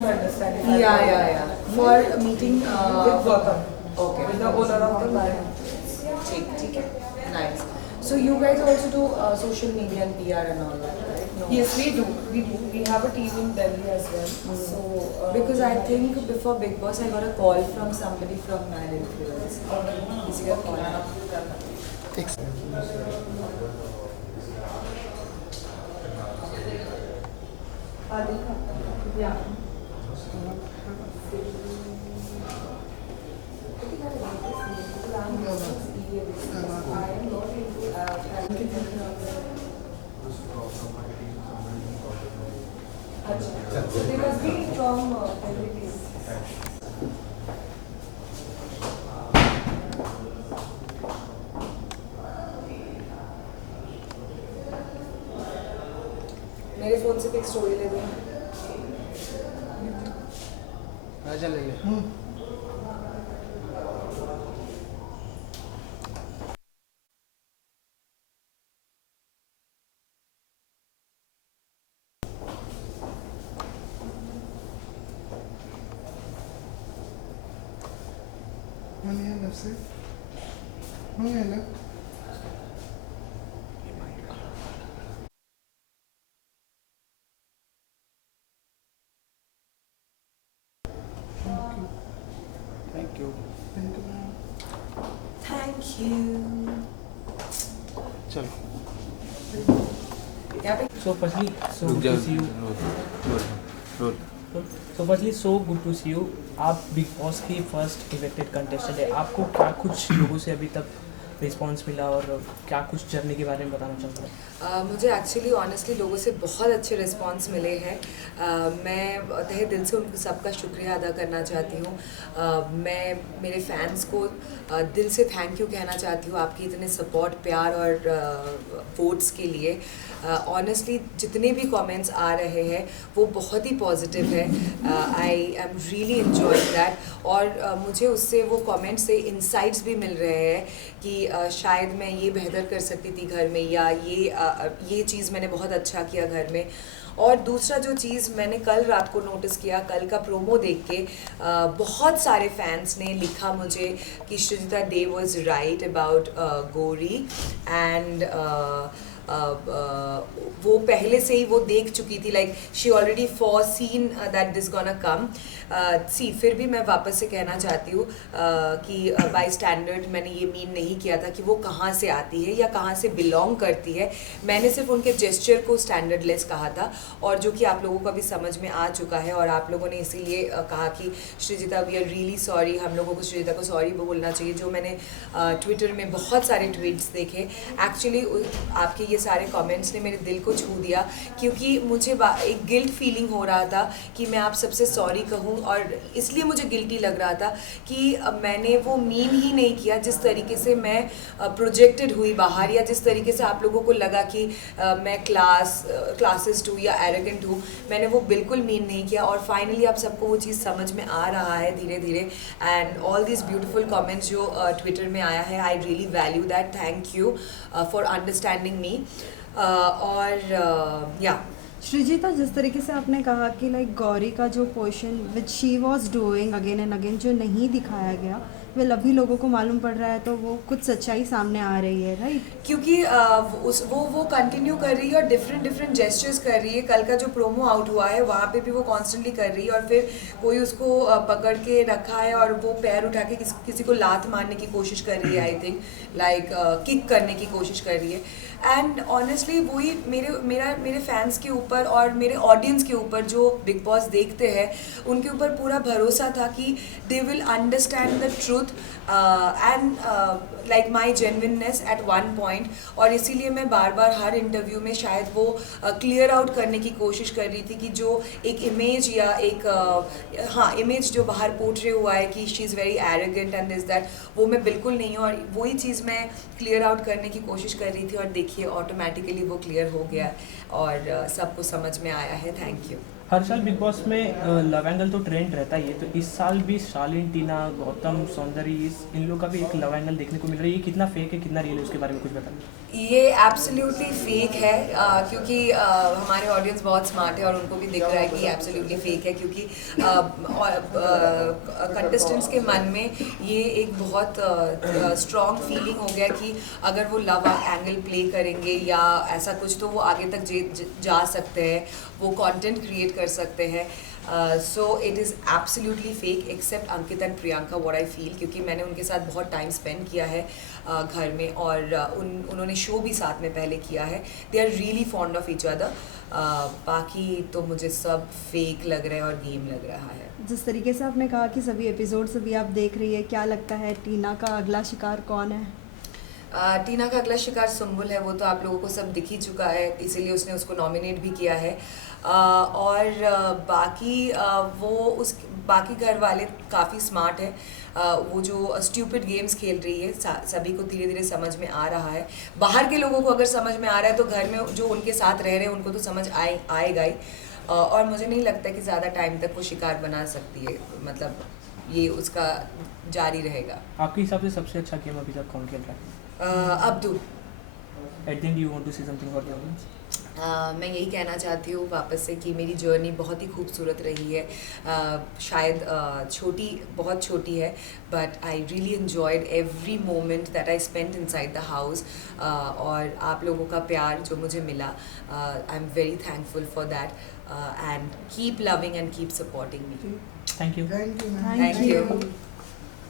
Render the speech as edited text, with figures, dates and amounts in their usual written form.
understanding. Yeah. For meeting With Gautam. Okay. With the owner of the bar. ठीक है. Nice. So you guys also do social media and PR and all that, right? No. Yes, we do. We have a team in Delhi as well. So Because I think before Big Boss, I got a call from somebody from Mad Influence. किसी का call आया. yeah. They must be from everything. मेरे phone से एक story ले दो. राजा ले ले. Thank you. Thank you. चलो. यहाँ पे So firstly, so good to see you. Role. So firstly, so good to see you. आप बिग बॉस की फर्स्ट इलेक्टेड कंटेस्टेंट है. आपको क्या कुछ लोगों से अभी तक रिस्पांस मिला और क्या कुछ जर्नी के बारे में बताना चाहते हैं? मुझे एक्चुअली ऑनेस्टली लोगों से बहुत अच्छे रिस्पांस मिले हैं. मैं तहे दिल से उनको सबका शुक्रिया अदा करना चाहती हूँ. मैं मेरे फैंस को दिल से थैंक यू कहना चाहती हूँ आपकी इतने सपोर्ट, प्यार और वोट्स के लिए. ऑनेस्टली जितने भी कमेंट्स आ रहे हैं वो बहुत ही पॉजिटिव है. I am really enjoying that. और मुझे उससे वो कमेंट्स से इंसाइट्स भी मिल रहे हैं कि शायद मैं ये बेहतर कर सकती थी घर में, या ये चीज़ मैंने बहुत अच्छा किया घर में. और दूसरा जो चीज़ मैंने कल रात को नोटिस किया, कल का प्रोमो देख के बहुत सारे फैंस ने लिखा मुझे कि Srijita Dey was right about Gauri. And वो पहले से ही वो देख चुकी थी, like she already foreseen that this gonna come. See फिर भी मैं वापस से कहना चाहती हूँ कि बाय स्टैंडर्ड मैंने ये मीन नहीं किया था कि वो कहाँ से आती है या कहाँ से बिलोंग करती है. मैंने सिर्फ उनके जेस्चर को स्टैंडर्डलेस कहा था, और जो कि आप लोगों को अभी समझ में आ चुका है. और आप लोगों ने इसीलिए कहा कि Srijita we are really sorry, हम लोगों को श्रीजिता को सॉरी बोलना चाहिए. जो मैंने ट्विटर में बहुत सारे ट्वीट्स देखे, एक्चुअली आपके ये सारे कमेंट्स ने मेरे दिल को छू दिया, क्योंकि मुझे एक गिल्ट फीलिंग हो रहा था कि मैं आप सबसे सॉरी कहूँ. और इसलिए मुझे गिल्टी लग रहा था कि मैंने वो मीन ही नहीं किया. जिस तरीके से मैं प्रोजेक्टेड हुई बाहर, या जिस तरीके से आप लोगों को लगा कि मैं क्लासिस्ट हूँ या एरोगेंट हूँ, मैंने वो बिल्कुल मीन नहीं किया. और फाइनली आप सबको वो चीज़ समझ में आ रहा है धीरे धीरे. And all this beautiful comments जो ट्विटर में आया है, I really value that. Thank you for understanding me. और या श्रीजिता, जिस तरीके से आपने कहा कि लाइक गौरी का जो portion which she was doing again and again जो नहीं दिखाया गया, वेल अभी लोगों को मालूम पड़ रहा है, तो वो कुछ सच्चाई सामने आ रही है, राइट? क्योंकि वो कंटिन्यू कर रही है और डिफरेंट जेस्चर्स कर रही है. कल का जो प्रोमो आउट हुआ है वहाँ पे भी वो कॉन्स्टेंटली कर रही है. और फिर कोई उसको पकड़ के रखा है और वो पैर उठा के किसी को लात मारने की कोशिश कर रही है. आई थिंक लाइक किक करने की कोशिश कर रही है. एंड ऑनेस्टली वही मेरे फैंस के ऊपर और मेरे ऑडियंस के ऊपर जो बिग बॉस देखते हैं उनके ऊपर पूरा भरोसा था कि they will understand the truth and like my genuineness at one point. और इसीलिए मैं बार बार हर इंटरव्यू में शायद वो क्लियर आउट करने की कोशिश कर रही थी कि जो एक इमेज या एक इमेज जो बाहर पोर्ट्रे हुआ है कि she is very arrogant and this that, वो मैं बिल्कुल नहीं हूँ. और वही चीज़ मैं क्लियर आउट करने की कोशिश कर रही थी, और देखिए ऑटोमेटिकली वो क्लियर हो गया और सबको समझ में आया है. Thank you. हर साल बिग बॉस में लव एंगल तो ट्रेंड रहता ही है, तो इस साल भी शालीन, टीना, गौतम, सौंदर्य, इन लोगों का भी एक लव एंगल देखने को मिल रहा है. ये कितना फेक है, कितना रियल है, उसके बारे में कुछ बताइए. ये एब्सोल्युटली फेक है क्योंकि हमारे ऑडियंस बहुत स्मार्ट है और उनको भी दिख रहा है कि ये एब्सोल्युटली फेक है क्योंकि कंटेस्टेंट्स के मन में ये एक बहुत स्ट्रॉन्ग फीलिंग हो गया कि अगर वो लव एंगल प्ले करेंगे या ऐसा कुछ तो वो आगे तक जा सकते हैं, वो कंटेंट क्रिएट कर सकते हैं. So it is absolutely fake except Ankit and Priyanka what I feel, क्योंकि मैंने उनके साथ बहुत टाइम स्पेंड किया है घर में और उन्होंने शो भी साथ में पहले किया है. They are really fond of each other. बाकी तो मुझे सब फेक लग रहा है और गेम लग रहा है. जिस तरीके से आपने कहा कि सभी एपिसोड्स अभी आप देख रही है, क्या लगता है टीना का अगला शिकार कौन है? टीना का अगला शिकार सुम्बुल है. वो तो आप लोगों को सब दिख ही चुका है, इसीलिए उसने उसको नॉमिनेट भी किया है. और बाकी वो उस बाकी घर वाले काफ़ी स्मार्ट है. वो जो स्ट्यूपिड गेम्स खेल रही है सभी को धीरे धीरे समझ में आ रहा है. बाहर के लोगों को अगर समझ में आ रहा है तो घर में जो उनके साथ रह रहे हैं उनको तो समझ आएगा ही. और मुझे नहीं लगता कि ज़्यादा टाइम तक वो शिकार बना सकती है. मतलब ये उसका जारी रहेगा. आपके हिसाब से सबसे अच्छा गेम अभी तक कौन खेल रहा है? Abdu. At the end you want to say something for the audience? मैं यही कहना चाहती हूँ वापस से कि मेरी जर्नी बहुत ही खूबसूरत रही है. शायद बहुत छोटी है, but I really enjoyed every moment that I spent inside the house. और आप लोगों का प्यार जो मुझे मिला, I am very thankful for that. And keep loving and keep supporting me. Thank you. Thank you.